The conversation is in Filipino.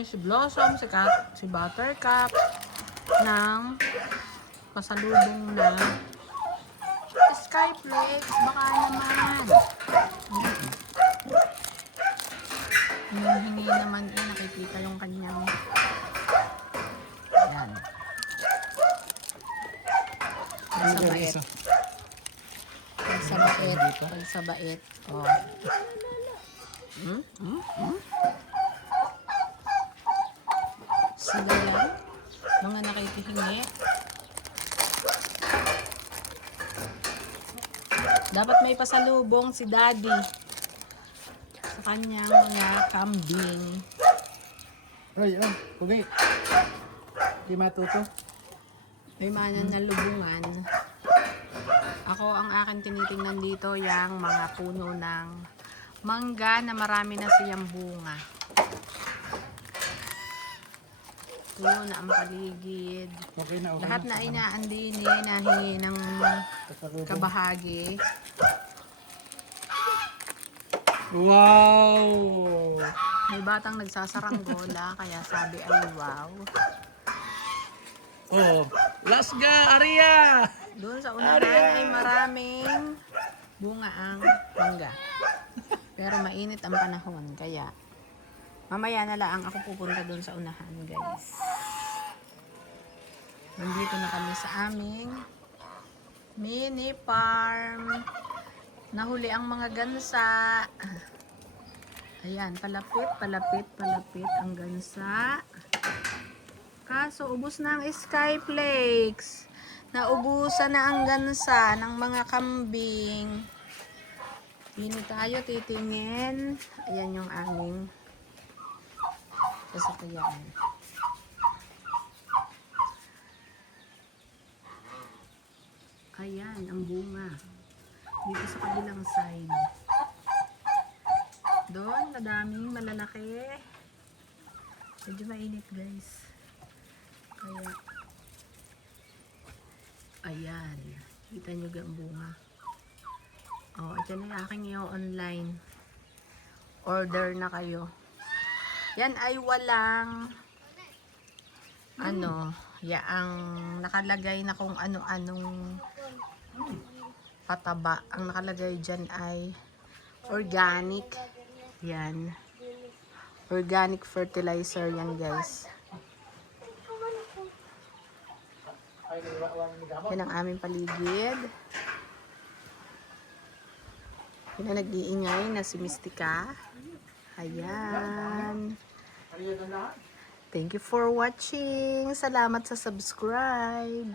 ni si Blossom, si Buttercup ng pasalubong na Skyflex. Baka naman. Hinihingi naman nakikita yung kanyang yan. Pagsabait. Pagsabait. Oh. Sila yan. Mga nakikihingi. Dapat may pasalubong si Daddy sa kanyang mga kambing. Ay, pugay. Di matuto. May manan na lubungan. Ako ang akin tinitingnan dito yung mga puno ng mangga na marami na siyang bunga. Puno na ang paligid. Okay na, okay. Lahat na inaandini, nahingi ng kabahagi. Wow! May batang nagsasaranggola, kaya sabi ay wow. Oh, Lasga, Aria! Doon sa unahan ay maraming bunga ang mangga. Pero mainit ang panahon, kaya mamaya na lang ako pupunta doon sa unahan, guys. Nandito na kami sa aming mini farm. Nahuli ang mga gansa. Ayan, palapit ang gansa. Kaso, ubos na ang Skyflex. Naubusan na ang gansa ng mga kambing. Dito tayo titingin. Ayan yung aming sasakyan. Ayan, ang bunga. Dito sa kabilang side. Doon, madaming malalaki. Medyo mainit, guys. Kaya, ayan. Kita nyo ang bunga. Oh, ito na yung aking i-online. Order na kayo. Yan ay walang yaang nakalagay na kung ano-anong pataba. Ang nakalagay dyan ay organic. Yan. Organic fertilizer yan, guys. Yan ang aming paligid. Yan ang nag-iingay na si Mystica. Ayan. Thank you for watching. Salamat sa subscribe.